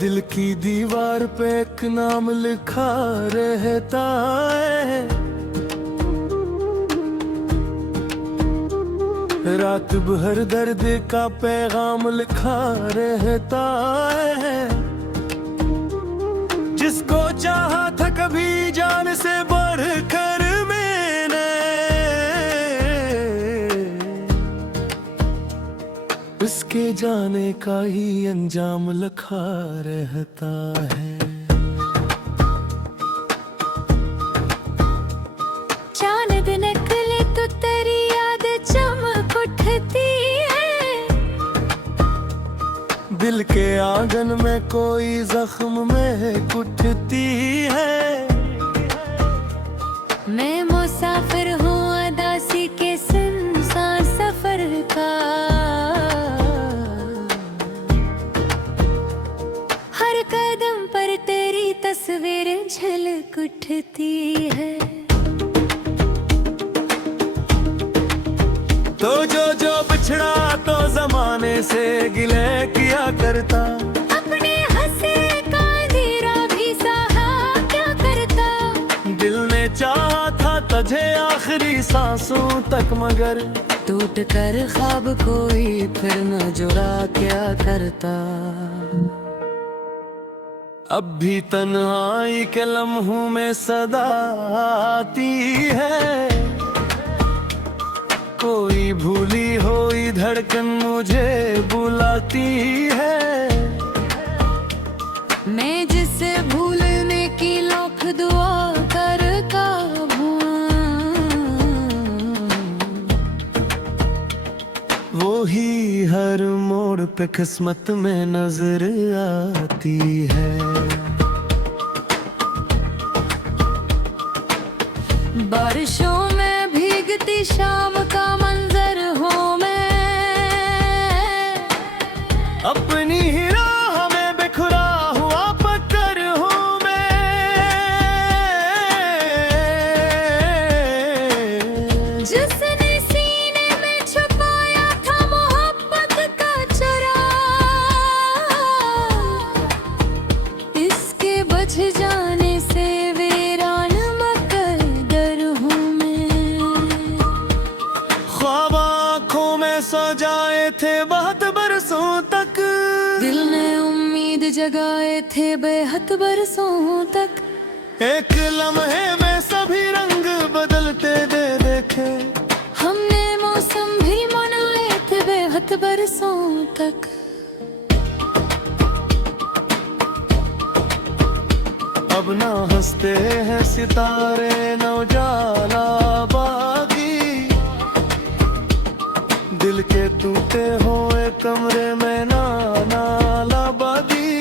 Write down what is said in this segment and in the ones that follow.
दिल की दीवार पे एक नाम लिखा रहता है, रात भर दर्द का पैगाम लिखा रहता है। जिसको चाहा था कभी जान से बढ़कर मैंने, उसके जाने का ही अंजाम लिखा रहता है। चांद निकले तो तेरी याद चमक उठती है, दिल के आंगन में कोई जख्म में उठती है। मैं मुसाफिर हूँ अदासी के सुनसान सफर का, हर कदम पर तेरी तस्वीर झलक उठती है। तो जो बिछड़ा तो जमाने से गिले किया करता, अपने हंसे का अंधेरा भी सहा क्या करता। दिल ने चाहा था तुझे आखिरी सांसों तक, मगर टूट कर ख्वाब कोई फिर न जुड़ा क्या करता। अब भी तन्हाई के लम्हों में सदा आती है, कोई भूली हुई धड़कन मुझे बुलाती है। मैं जिसे भूलने की लाख दुआ करता हूँ, वो ही हर मोड़ पे किस्मत में नजर आती है। बारिशों में भीगती शाम का मंजर हूँ मैं, अपनी ही राह में बिखरा हुआ पत्थर हूँ मैं, जिसने सीने में छुपाया था मोहब्बत का चरा, इसके बुझ जाने से वीरान मकदर हूँ मैं। ख्वाब आँखों में सो जाए थे बहुत बरसों तक, दिल ने उम्मीद जगाए थे बेहद बरसों तक। एक लम्हे में सभी रंग बदलते दे देखे, हमने मौसम भी मनाए थे बेहद बरसों तक। अब ना हंसते हैं सितारे न उजाला बागी, दिल के टूटे हुए कमरे में नाला बागी।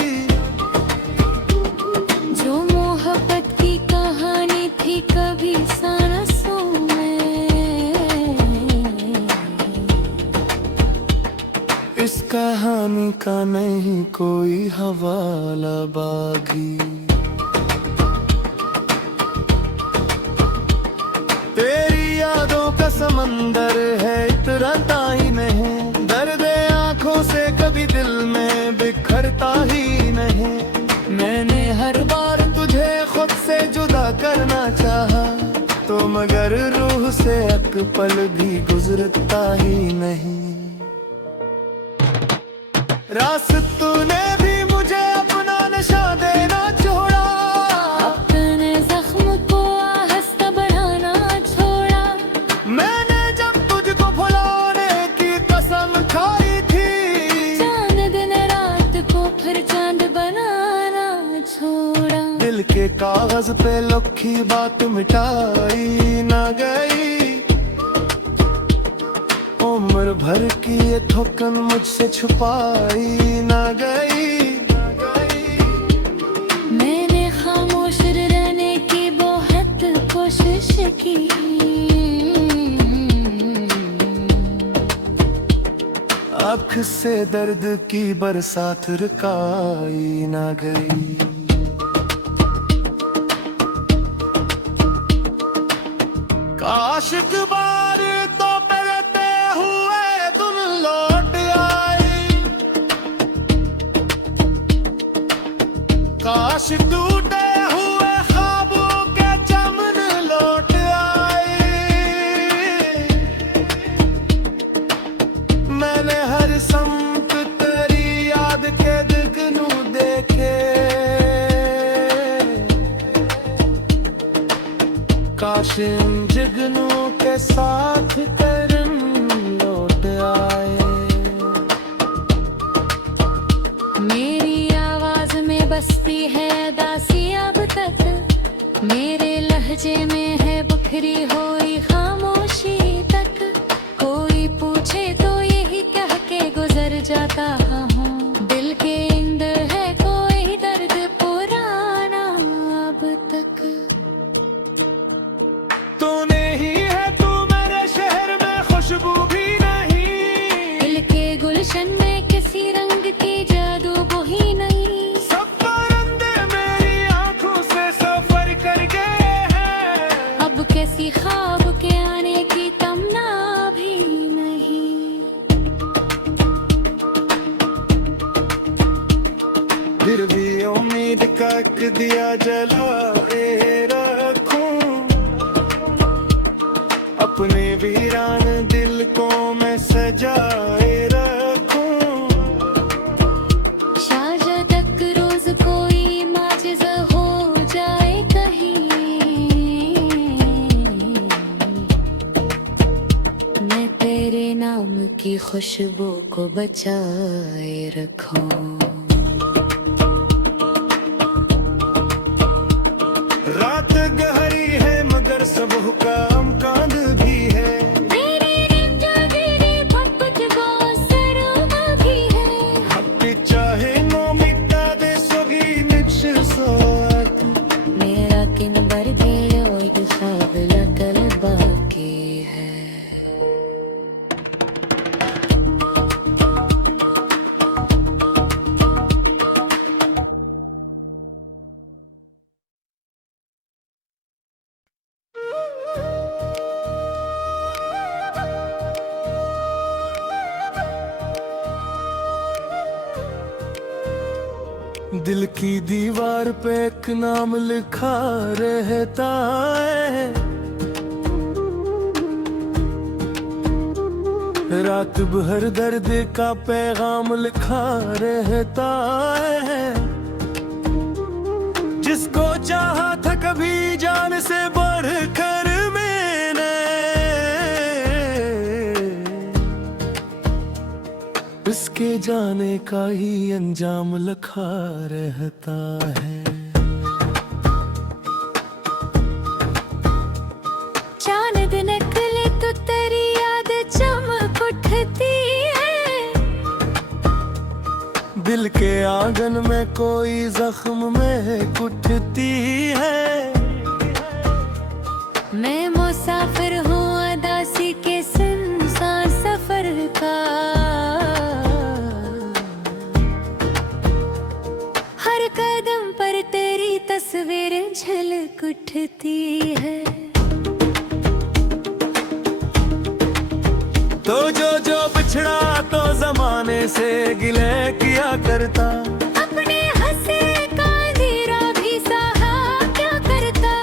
जो मोहब्बत की कहानी थी कभी सांसों में, इस कहानी का नहीं कोई हवाला बागी। तेरी यादों का समंदर है इतराता ही नहीं, दर्द आंखों से कभी दिल में बिखरता ही नहीं। मैंने हर बार तुझे खुद से जुदा करना चाहा, तो मगर रूह से एक पल भी गुजरता ही नहीं। रास्तों ने भी मुझे अपना नशा देना छोड़ा, अपने जख्म को आहिस्ता बढ़ाना छोड़ा। मैंने जब तुझको भुलाने की कसम खाई थी, चांद दिन रात को फिर चांद बनाना छोड़ा। दिल के कागज पे लिखी बात मिटाई ना गई, उम्र भर की ये थकन मुझसे छुपाई ना गई। मैंने खामोश रहने की बहुत कोशिश की, आँख से दर्द की बरसात रुकाई ना गई। काश एक बार तो पलते हुए तुम लौट आई, काश इन जुगनों के साथ करम लौट आए। मेरी आवाज में बसती है दासी अब तक, मेरे लहजे में है बिखरी हुई खामोशी तक। कोई पूछे तो यही कह के गुजर जाता हूँ, दिल के अंदर है कोई दर्द पुराना अब तक। तूने ही है तू मेरे शहर में खुशबू भी नहीं, दिल के गुलशन में किसी रंग की जादू वही नहीं। सब परिंदे मेरी आंखों से सफर कर गए हैं, अब कैसी ख्वाब के आने की तमन्ना भी नहीं। फिर भी उम्मीद का एक दिया जलाए रखूं, अपने वीरान दिल को मैं सजाए रखूं। शायद तक रोज कोई माजिज़ा हो जाए कहीं, मैं तेरे नाम की खुशबू को बचाए रखूं। रात गहरी है मगर सुबह का अमकान भी है, तेरी जिंदगी पपट सरमा भी है। हक्की चाहे नो मिटा दे सोगी निक्श सोत। मेरा किन बर गया और ख्वाब लटल बाकी है। दिल की दीवार पे एक नाम लिखा रहता है, रात भर दर्द का पैगाम लिखा रहता है। जिसको चाहा था कभी जान से बढ़कर मैंने, उसके जाने का ही अंजाम लिखा रहता है। चांद निकले तो तेरी याद चमक उठती है, दिल के आंगन में कोई जख्म में उठती है। मैं मुसाफिर हूँ अदासी के सुनसान सफर का, हर कदम पर तेरी तस्वीर झलक उठती है। तो जो बिछड़ा तो जमाने से गिले किया करता, अपने हंसे का अंधेरा भी सहा क्या करता।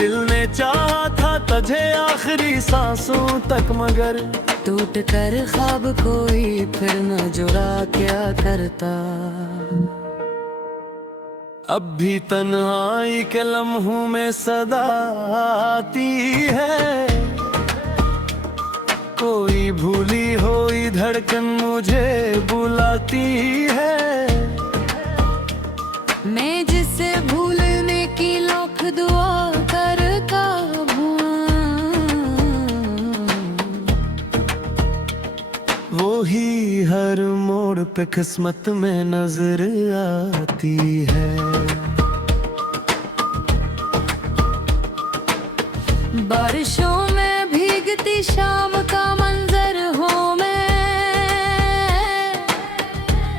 दिल ने चाहा था तुझे आखिरी सांसों तक मगर टूट कर ख्वाब कोई फिर न जुड़ा क्या करता। अब भी तन्हाई के लम्हों में सदा आती है, कोई भूली हुई धड़कन मुझे बुलाती है। मैं जिसे भूलने की लाख दुआ करता हूँ, वो ही हर मोड़ पे किस्मत में नजर आती है। बारिशों में भीगती शाम का मंजर हूँ मैं,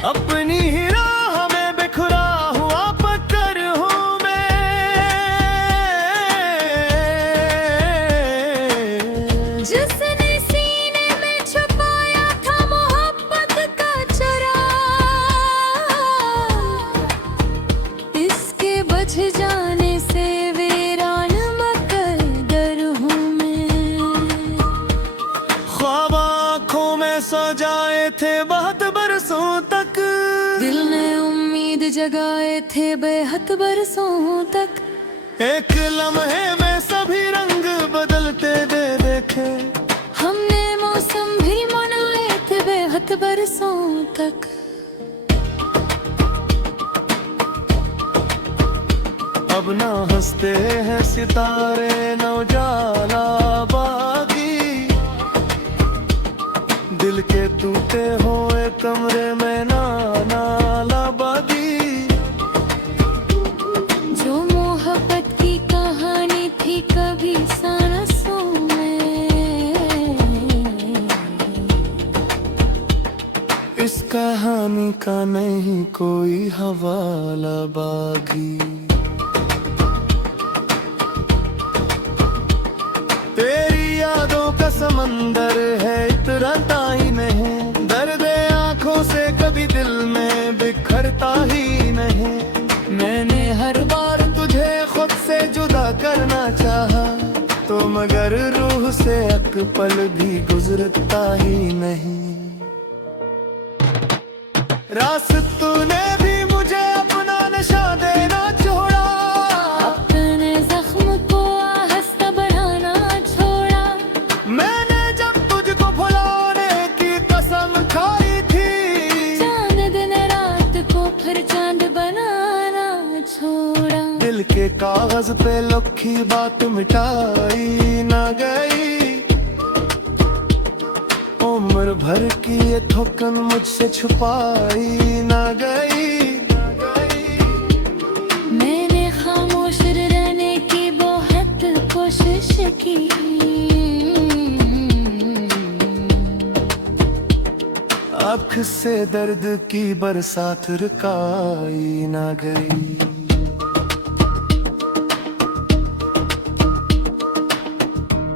अपनी ही राह में बिखरा हुआ पत्थर हूँ मैं, जिसने सीने में छुपाया था मोहब्बत का चराग, इसके बच जाने से वीरान मकदर हूँ मैं। ख्वाब आँखों में सो जाए थे बहुत बरसों तक, दिल ने उम्मीद जगाए थे बेहद बरसों तक। एक लम्हे में सभी रंग जलते हैं सितारे न उजाला बाकी, दिल के टूटे हुए कमरे में नाला बागी। जो मोहब्बत की कहानी थी कभी सांसों में, इस कहानी का नहीं कोई हवाला बागी। तेरी यादों का समंदर है इतराता ही नहीं, दर्द आंखों से कभी दिल में बिखरता ही नहीं। मैंने हर बार तुझे खुद से जुदा करना चाहा, तो मगर रूह से एक पल भी गुजरता ही नहीं। रास्तों ने भी मुझे अपना नशा देना छोड़ा, अपने जख्म को आहिस्ता बढ़ाना छोड़ा। मैंने जब तुझको भुलाने की कसम खाई थी, चांद दिन रात को फिर चांद बनाना छोड़ा। दिल के कागज पे लिखी बात मिटाई ना गई, उम्र भर की ये थकन मुझसे छुपाई ना गई। मैंने खामोश रहने की बहुत कोशिश की, आँख से दर्द की बरसात रुकाई ना गई।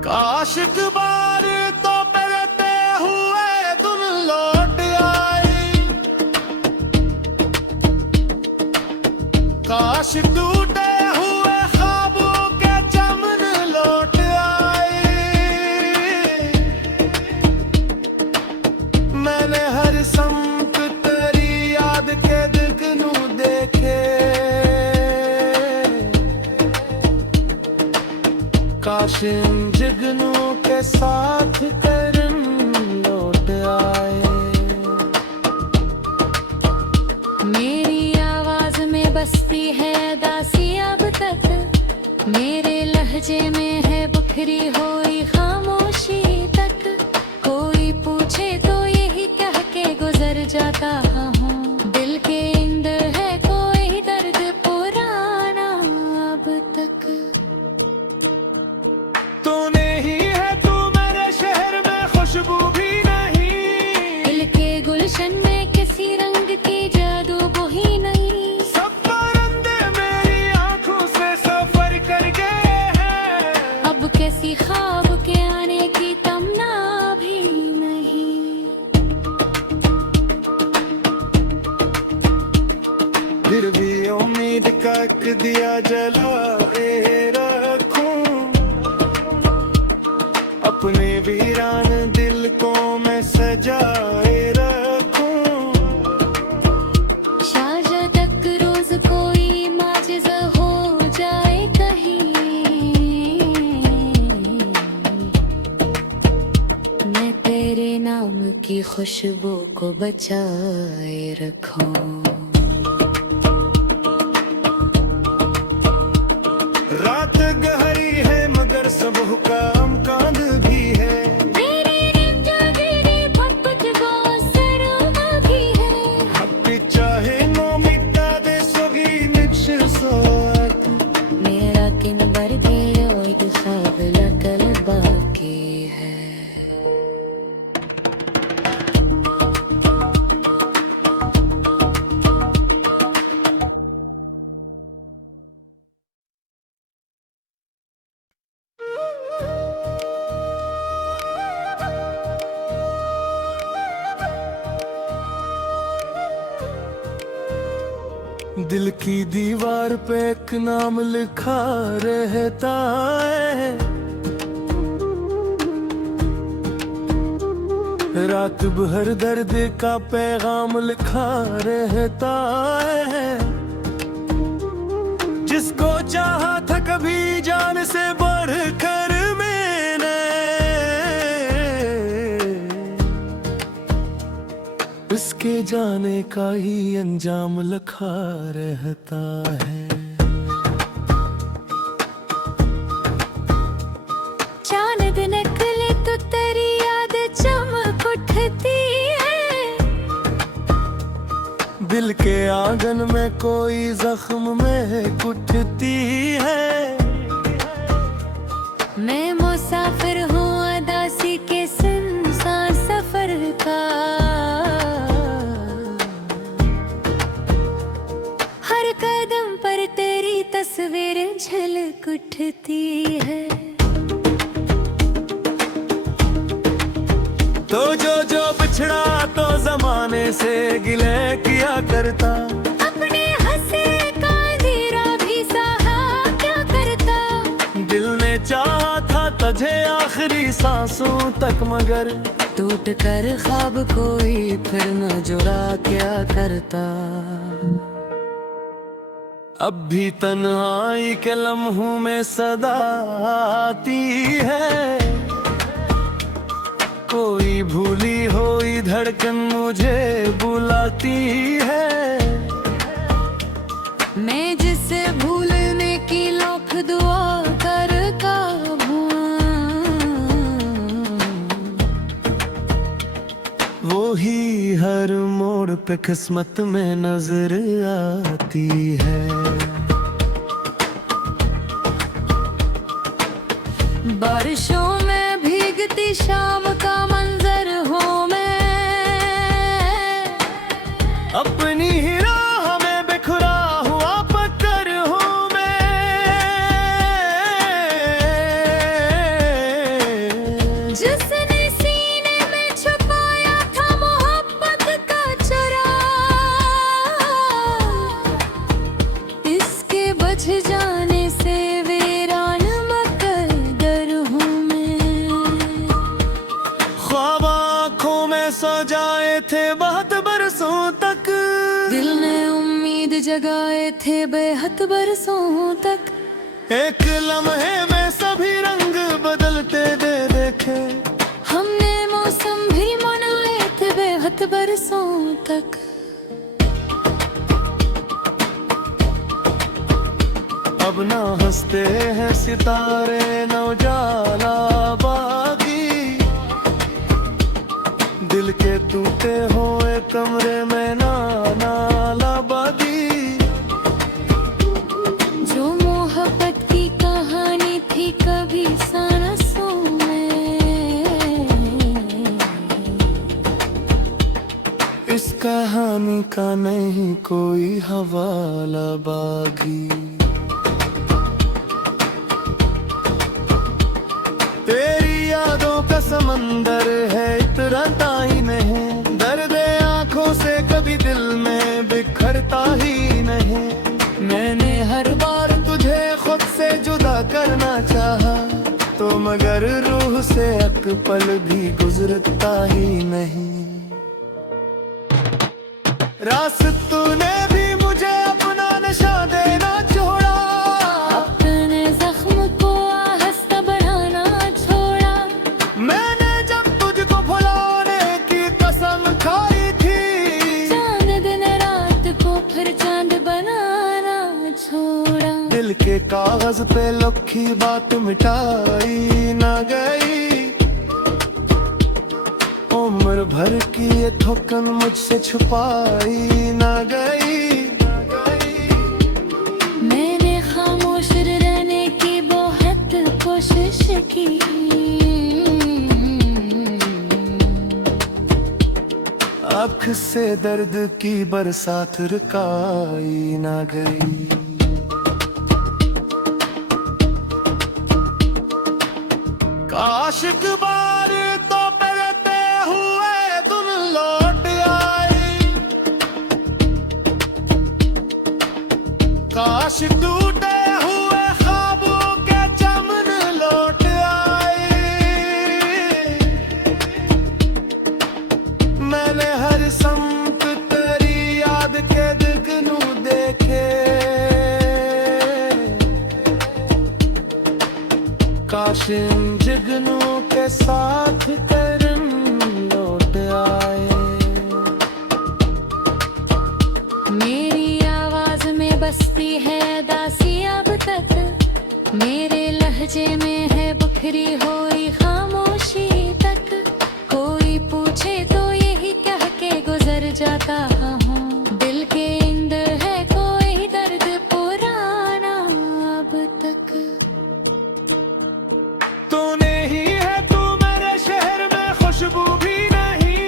काश एक बार तो परते हुए तुम लौट आई, काश टूटे हुए ख्वाबों के चमन लौट आए। मैंने हर संत तेरी याद के दिखनू देखे, काश इन जगनों के साथ करम लौट आए। मेरी आवाज में बसती है दासी अब तक, मेरे लहजे में है बिखरी हुई खामोशी तक। कोई पूछे तो यही कह के गुजर जाता हूँ, दिल के अंदर है कोई दर्द पुराना अब तक। तू नहीं है तू मेरे शहर में खुशबू भी नहीं, दिल के गुलशन में किसी रंग की जादू ही नहीं। सब परिंदे मेरी आंखों से सफर कर गए हैं, अब कैसी ख्वाब के आने की तमन्ना भी नहीं। फिर भी उम्मीद का एक दिया जलाए रखूं, अपने वीरान दिल को मैं सजाए रखूं। शाजा तक रोज कोई माजिज़ा हो जाए कहीं, मैं तेरे नाम की खुशबू को बचाए रखूं। रात गहरी है मगर सुबह का अमकान भी है, चाहे नो मिटा दे सोगी निक्श सोत। मेरा किन भर के ओइद ख्वाब लटल बाकी है। दिल की दीवार पे एक नाम लिखा रहता है, रात भर दर्द का पैगाम लिखा रहता है। जिसको चाहा था कभी जान से बढ़कर मैंने, उसके जाने का ही अंजाम लिखा रहता है। दिल के आंगन में कोई जख्म में उठती है। मैं मुसाफिर हूँ अदासी के सुनसान सफर का, हर कदम पर तेरी तस्वीर झलक उठती है। तो जो बिछड़ा तो जमाने से गिले किया करता, अपने हंसे का अंधेरा भी सहा क्या करता। दिल ने चाहा था तुझे आखिरी सांसों तक, मगर टूट कर ख्वाब कोई फिर न जुड़ा क्या करता। अब भी तन्हाई के लम्हों में सदा आती है। कोई भूली हुई धड़कन मुझे बुलाती है। मैं जिसे भूलने की लाख दुआ करता हूँ, वो ही हर मोड़ पे किस्मत में नजर आती है। बारिशों में भीगती शाम का मंजर हूँ मैं, अपनी ही राह में बिखरा हुआ पत्थर हूँ मैं। जिसने सीने में छुपाया था मोहब्बत का चराग, इसके बच जाने से वीरान मकद्दर हूँ मैं। ख्वाब आँखों में सो जाए थे बहुत बरसों तक, दिल ने उम्मीद जगाए थे बेहद बरसों तक। एक लम्हे में सभी रंग बदलते दे देखे, हमने मौसम भी मनाए थे बेहद बरसों तक। अब ना हंसते हैं सितारे न उजाला बागी, दिल के टूटे हुए कमरे में नाला बागी। जो मोहब्बत की कहानी थी कभी सांसों में, इस कहानी का नहीं कोई हवाला बागी। तेरी यादों का समंदर है इतराता ही नहीं, दर्द आंखों से कभी दिल में बिखरता ही नहीं। मैंने हर बार तुझे खुद से जुदा करना चाहा, तो मगर रूह से एक पल भी गुजरता ही नहीं। रास्तों ने भी मुझे अपना नशा देना छोड़ा, अपने जख्म को आहिस्ता बढ़ाना छोड़ा। मैंने जब तुझको भुलाने की कसम खाई थी, चांद दिन रात को फिर चांद बनाना छोड़ा। दिल के कागज पे लिखी बात मिटाई ना गई, उम्र भर की ये थकन मुझसे छुपाई ना गई। मैंने खामोश रहने की बहुत कोशिश की, आँख से दर्द की बरसात रुकाई ना गई। काश एक बार तो पलते हुए तुम लौट आई, काश टूटे हुए ख्वाबों के चमन लौट आए। मैंने हर संत तेरी याद के दिखनू देखे, काश इन जगनों के साथ करम लौट आए। मेरी आवाज में बसती है दासी अब तक, मेरे लहजे में है बिखरी हुई खामोशी तक। कोई पूछे तो यही कह के गुजर जाता हूँ, दिल के सोने ही है तू मेरे शहर में खुशबू भी नहीं।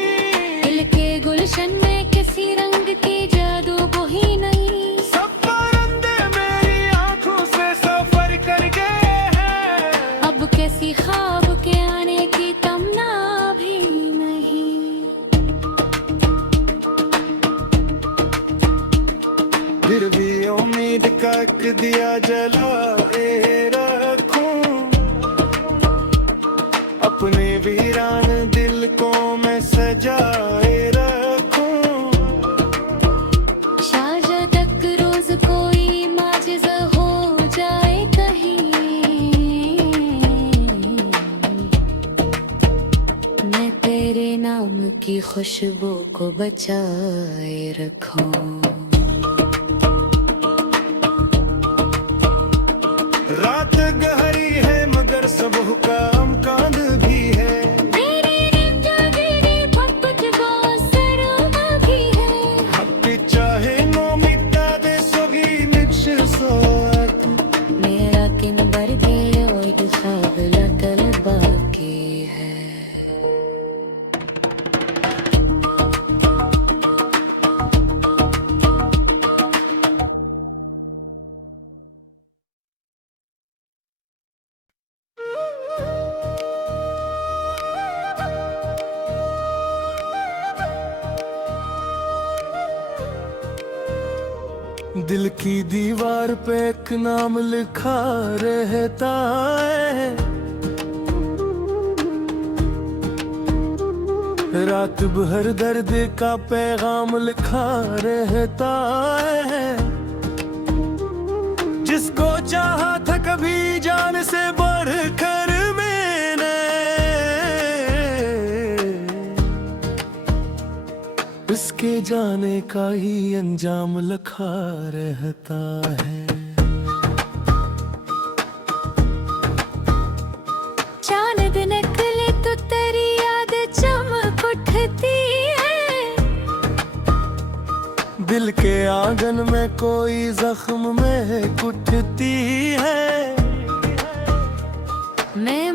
दिल के गुलशन में किसी रंग की जादू वही नहीं। सब परिंदे मेरी आंखों से सफर कर गए हैं। अब कैसी ख्वाब के आने की तमन्ना भी नहीं। फिर भी उम्मीद का एक दिया जलाए रखूं, अपने वीरान दिल को मैं सजाए रखूं। शारजा तक रोज कोई माजिज़ा हो जाए कहीं, मैं तेरे नाम की खुशबू को बचाए रखूं। रात गहरी है मगर सुबह का अमकान भी है। हक्की चाहे नोमिता दे सोगी निक्श सोआत। मेरा किन बर दे ओइड ख्वाब लटल बाकी है। दिल की दीवार पे एक नाम लिखा रहता है। रात भर दर्द का पैगाम लिखा रहता है। जिसको चाहा था कभी जान से बढ़कर मैंने, उसके जाने का ही अंजाम लिखा रहता है। चांद निकले तो तेरी याद चमक उठती है। दिल के आंगन में कोई जख्म में कुटती है। मैं